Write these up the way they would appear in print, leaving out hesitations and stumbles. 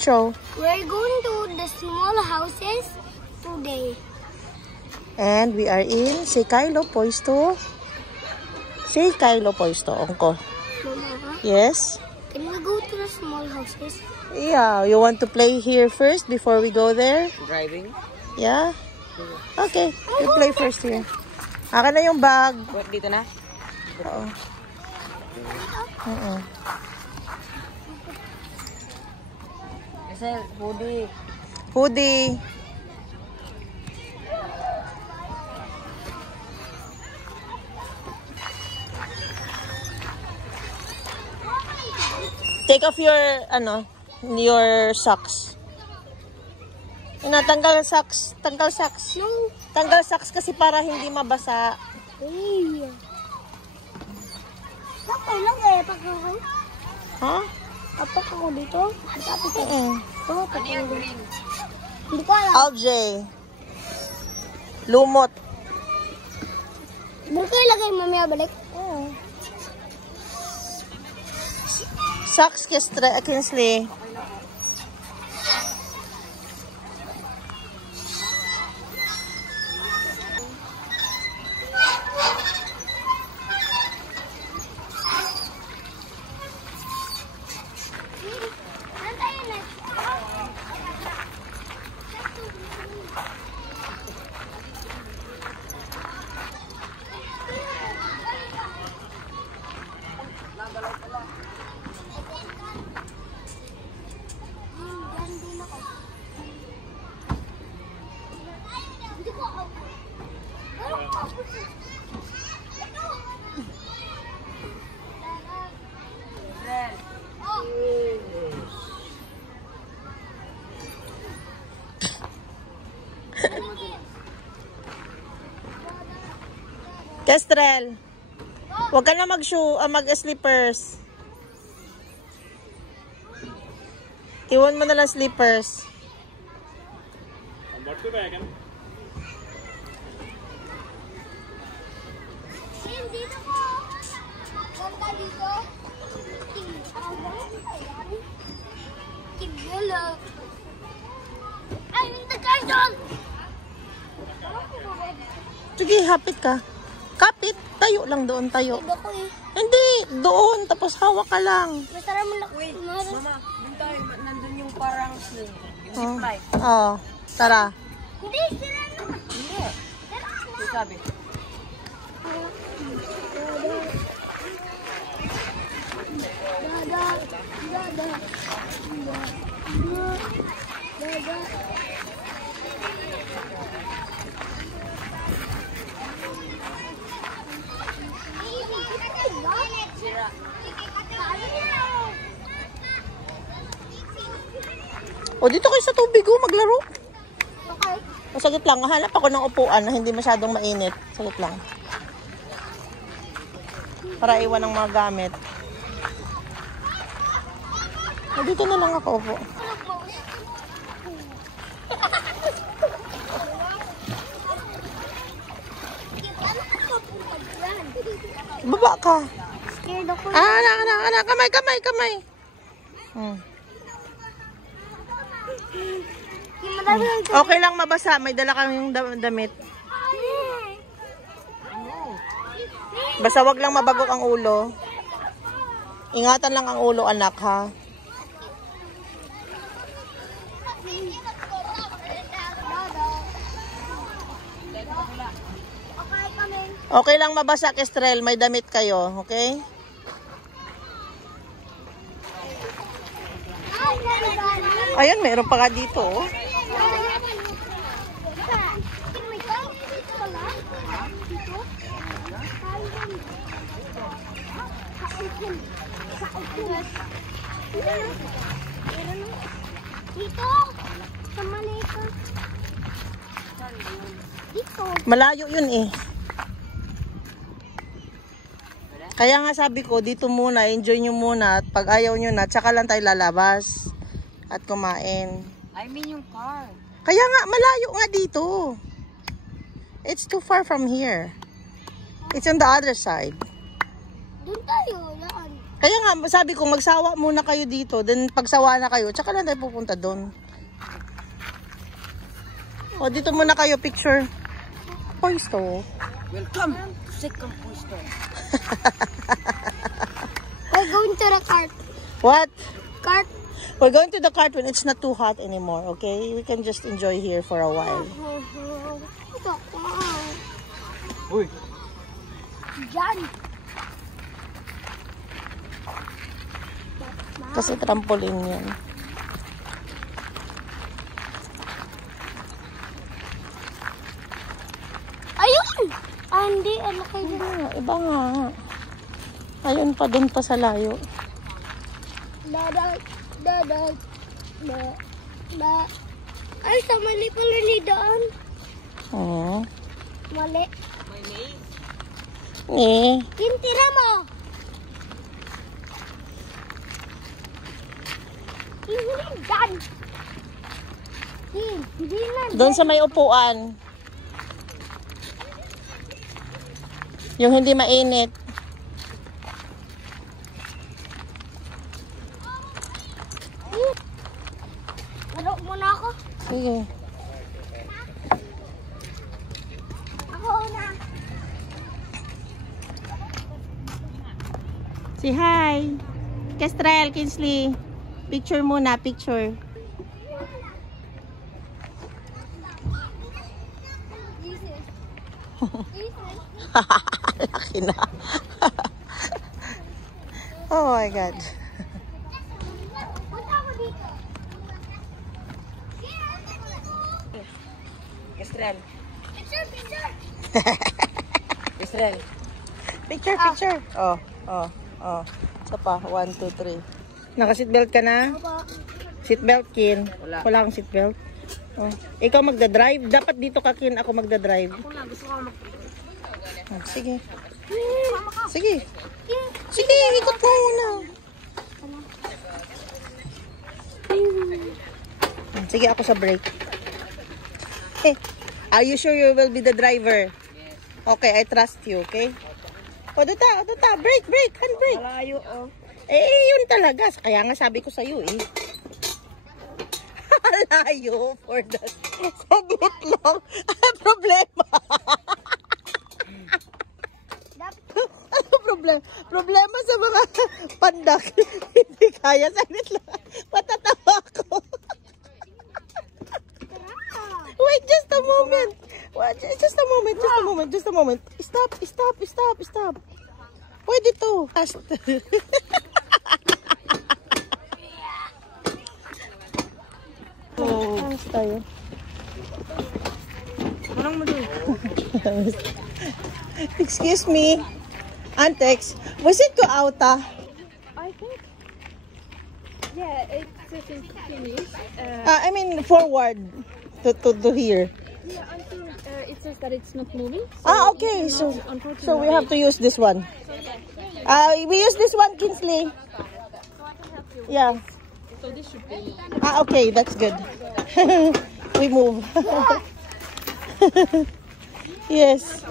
show. We're going to the small houses today. And we are in Seikailo Poisto. Seikailo Poisto, Onko. Mama, Yes? can we go to the small houses? Yeah, you want to play here first before we go there? Driving? Yeah? Okay, you play first here. Akin na yung bag. What, dito na? Oo. Kasi, hoodie. Hoodie. Take off your, your socks. Tanggal socks. Tanggal socks. No. Tanggal socks kasi para hindi mabasa. Hey. Sakay lang eh. Pag ako. Ha? Apak ako dito. Matapit ako. Ito, Ano yung green? Hindi ko alam. LJ. Lumot. Doon ko ilagay mamaya balik. Socks Kinsley. Kestrel, huwag ka na mag-slippers. Iwan mo na lang slippers. Dito ko. Ganda dito. Tigala. Ay, the cardon! Sige, hapit ka. Kapit. Tayo lang doon, tayo. Tigala ko eh. Hindi, doon. Tapos hawak ka lang. Masarap mo lang. Wait, mama, dun tayo. Nandun yung parang sling. Yung zipline. Oo. Tara. Hindi, sila na. Hindi. Sila na. Ano sabi? O, dito kayo sa tubig, maglaro. Okay. O, saglit lang. Hanap ako ng upuan na hindi masyadong mainit. Saglit lang. Para iwan ng mga gamit. O, dito na lang ako upo. Baba ka. Scared ako. Anak. Kamay. Okay lang mabasa. May dala kang damit. Basta wag lang mabagok ang ulo. Ingatan lang ang ulo, anak, ha? Okay lang mabasa, Kestrel. May damit kayo, okay? Ayun, meron pa ka dito, oh. Dito. Sa Malika. Dito. Malayo yun eh. Kaya nga sabi ko, dito muna, enjoy nyo muna. At pag ayaw nyo na, tsaka lang tayo lalabas. At kumain. I mean yung car. Kaya nga, malayo nga dito. It's too far from here. It's on the other side. Doon tayo. Yan. Kaya nga, sabi ko, magsawa muna kayo dito. Then, pagsawa na kayo, tsaka lang tayo pupunta doon. O, dito muna kayo, picture. Poisto. Welcome to second poster. We're going to the cart. What? Cart. We're going to the cart when it's not too hot anymore, okay? We can just enjoy here for a while. Uy. Diyan. Kasi trampoline yan. Ayun! Ah, hindi. Ano kayo dyan? Iba nga. Ayun pa, doon pa sa layo. Dadag. Dadag. Da. Ay, sa mali pala ni daan. Oo. Mali. Eh. Kintira mo. Hindi dyan. Hindi na. Doon sa may upuan. Yung hindi mainit. Laro muna ako. Sige. Ako una. Say hi. Kestrel, Kinsley. Picture muna, picture. Laki na. Oh my God. Punta ako dito. Israel. Picture. Israel. Picture, picture. Oh. Isa pa. 1, 2, 3. Naka-seatbelt ka na? Seatbelt, Kin. Wala akong seatbelt. Oh. Ikaw magdadrive. Dapat dito ka, Kin. Ako magdadrive. Ako na, gusto ko Oh, sige. Sige. Sige, ikot mo muna. Sige, ako sa brake. Eh, are you sure you will be the driver? Okay, I trust you, okay? O, duta. Brake, handbrake. malayo, oh. Eh, yun talaga. Kaya nga sabi ko sa'yo, eh. Layo for that. Saglit lang. Problema. Ano problema sa mga pandak? Hindi kaya. Saglit lang. Matatawa ko. Wait, just a moment. Just a moment. Stop. Pwede to. Ayos tayo. Anong mo doon? Excuse me. Antex, was it to Auta? I think, yeah, it's finished. I mean forward to here. Yeah, until it says that it's not moving. Okay. So Unfortunately, we have to use this one. We use this one, Kinsley. Yeah. so this should be. Okay, that's good. We move. Yes.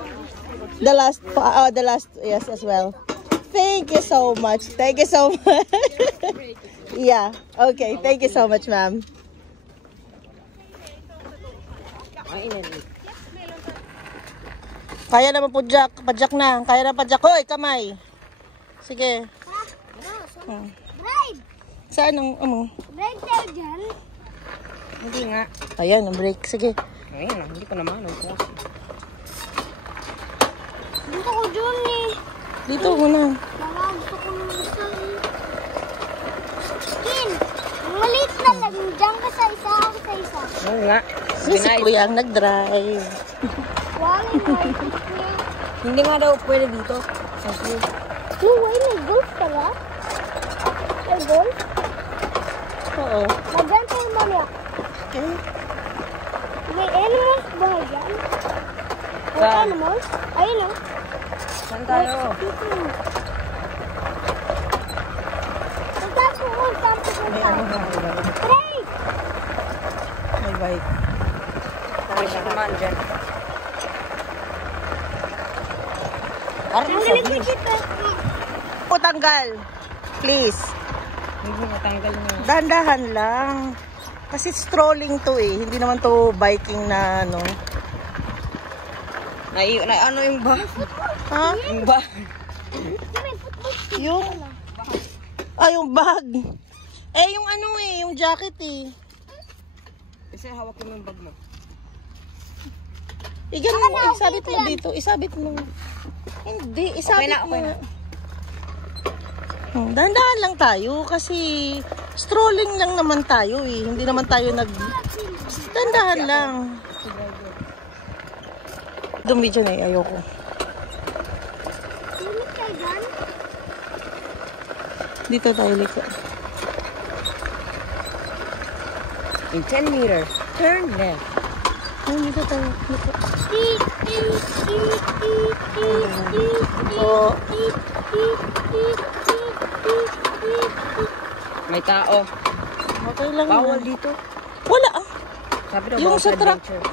The last, yes, as well. Thank you so much. Yeah. Okay. Thank you so much, ma'am. Kaya naman po, Jack. Padjak na. Kaya na padjak. Hoy, kamay. Sige. Drive. Saan ang, Drive tayo dyan. Hindi nga. Ayan, ang brake. Sige. Ayun, hindi ko naman. Dito ko dyan eh. Dito muna. Mama, gusto ko nung isa eh. Kin, ang maliit na lang. Diyan ka sa isa, ako sa isa. Oo nga. Si Kuya ang nag-drive. Wala na. Hindi nga daw pwede dito. Kasi, No way, may golf pala. May golf? Oo. Magyan tayo mamaya. Okay. May animals ba dyan? May Saan? animals? Ayun o. saan tayo? May ano na. Break! May bike. May siya naman dyan. Tanggalin ko dito. O, tanggal. Please. Hindi matanggal na. Dahan-dahan lang. Kasi strolling to eh. Hindi naman to biking na ano. Ano yung ba? Ha? Yung ba? Yung? Ah, yung bag. Eh, yung ano eh. Yung jacket eh. Kasi hawak mo yung bag mo. Ganun mo. Isabit mo dito. Isabit mo. Hindi. Isabit Okay na. Dahan-dahan lang tayo. Kasi strolling lang naman tayo eh. Hindi naman tayo dahan-dahan lang. Dumi dyan eh. Ayoko. Dito tayo liko. In 10 meters, turn left. Ay, dito tayo liko. May tao. Okay lang Bawal yan. dito. Wala ah. Sabi daw Yung bawal sa truck. adventure.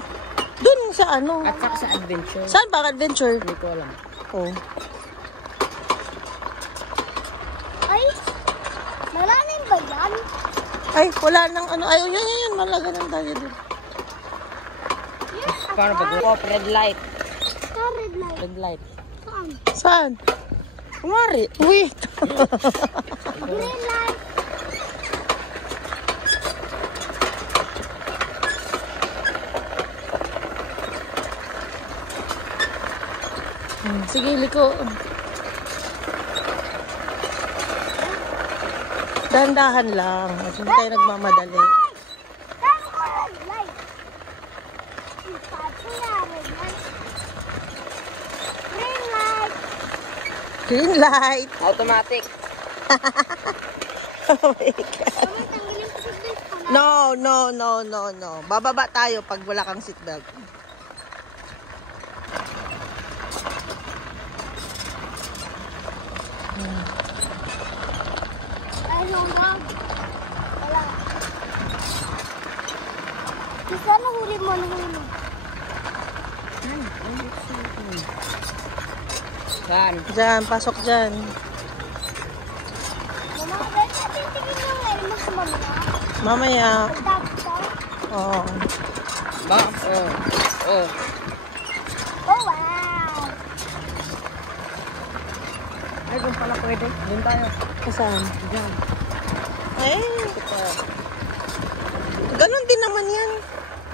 Dun sa ano. At saka sa adventure. Saan ba adventure? Hindi ko alam. Oh. Ay, malalim ba yan? Ay, wala nang ano. Ay, yan. Malaga nang tayo dun. Paano ba? Off, red light. Sa red light. Red light. Saan? Saan? Kumari. Wait. Green light. Sige, liko. Dahan-dahan lang. Hindi tayo nagmamadali. Saan ko red light? Saan ko red light? Green light. Green light. Automatic. Oh my God. Tanggalin ko sa No. Bababa tayo pag wala kang seatbelt. Ay, yung dog. Wala. Sana huli mo na huli. Yan. Diyan, pasok dyan. Mama, dahil titigin yung ngayon mo sa mama. Mamaya. Tapos, Oo. Ba? Oh. oh wow. Ay, doon pala pwede. Doon tayo. Saan? Diyan. Eh. Ganon din naman yan.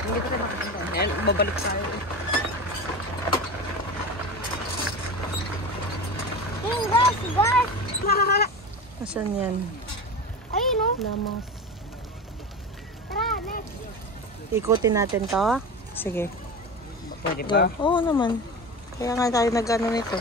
Hindi ko tayo makapunta. Yan, babalik tayo. Yung gas. Asan yan? Ayun o. Lamang. Tara, next. Ikutin natin to. Sige. Pwede ba? Oo naman. Kaya nga tayo nag-ano nito.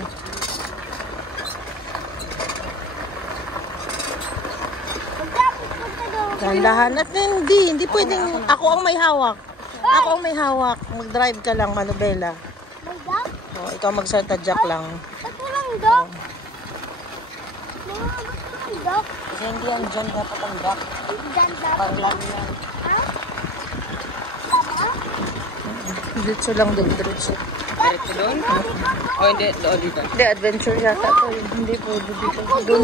Pagkapit punta doon. Dahan-dahan at hindi pwedeng ako ang may hawak. Ako ang may hawak. Mag-drive ka lang, Manubela. May dog? O, ikaw mag-jack lang. Ba't walang dog? Mga ba't walang dog? Kasi hindi yan dyan dapat ang dock. Diyan dapat. Panglang yan. Ha? Tama? Diretso lang doon, diretso. Diretso doon? O hindi, doon dito. Hindi, adventure yata to. Hindi po, dito. Doon.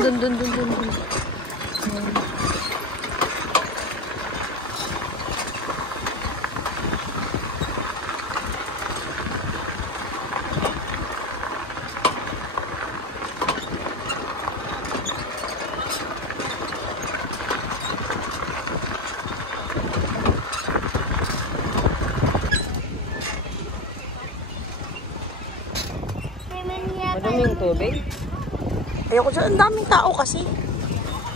May maniya Madami yung tubig. Ayoko dyan. Ang daming tao kasi.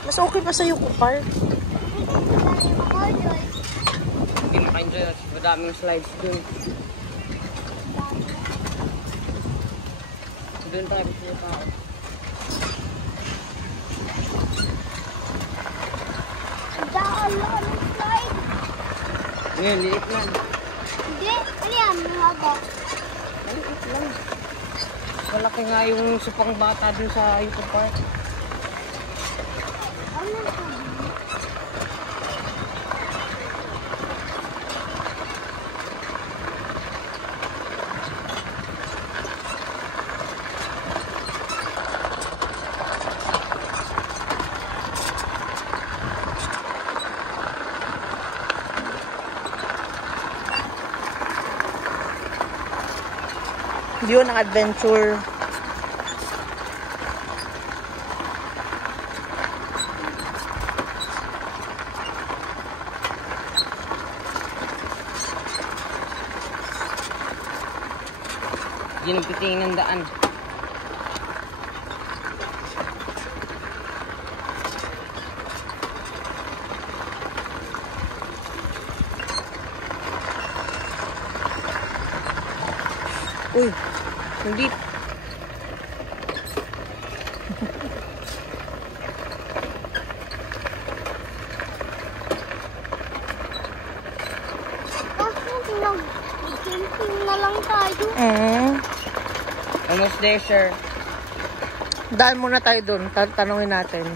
Mas okay pa sa'yo kung park. Hindi maka-enjoy. Madaming slides doon. Doon tayo gusto yung tao. Daan ng slide. Ngayon, liit lang. Hindi. Ano yan? Mahaba. Maliit lang. Malaki nga yung supang bata dun sa Yuko Park. Ano ito? Yun ang adventure. Yun ang pitingin ng daan. Uy, hindi. Camping na lang tayo. Almost there, sir. Daan muna tayo dun. Tanungin natin.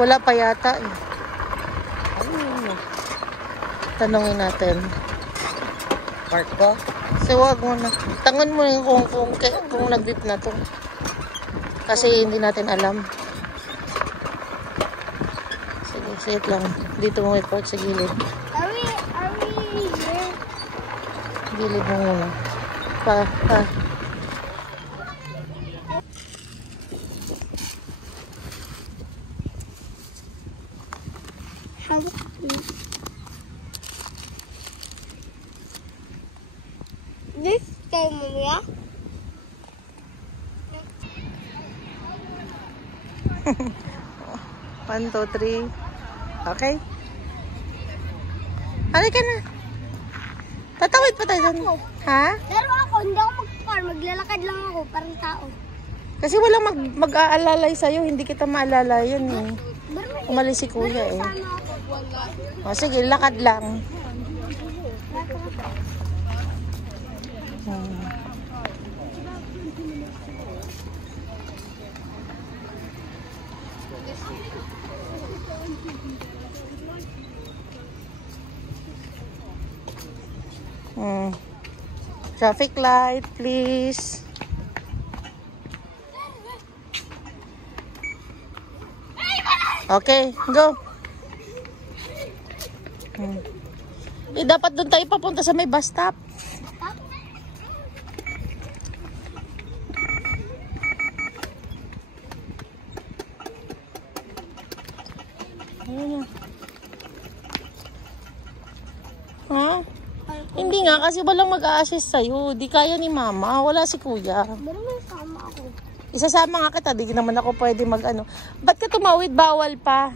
Wala pa yata eh. Tanungin natin. Park ko? Kasi wag mo na. Tangon mo yung kung nag-beep na to. Kasi hindi natin alam. Sige, sige lang. Dito mo i-park sa gilid. Are we here? Gilid mo muna. This time, yeah? 1, 2, 3. Okay? Halika na. Tatawid pa tayo dun. Ha? Pero ako, hindi ako mag-car. Maglalakad lang ako, parang tao. Kasi walang mag-aalalay sa'yo. Hindi kita maalala yun eh. Umalis si kuya eh. O sige, lakad lang. Traffic light, please. Okay, go. Eh, dapat doon tayo papunta sa may bus stop. Ayun. Huh? Hindi nga, kasi walang mag-a-assist sa'yo. Di kaya ni mama. Wala si kuya. Pero may sama ako. Isasama nga kita. Di naman ako pwede mag-ano. Ba't ka tumawid? Bawal pa.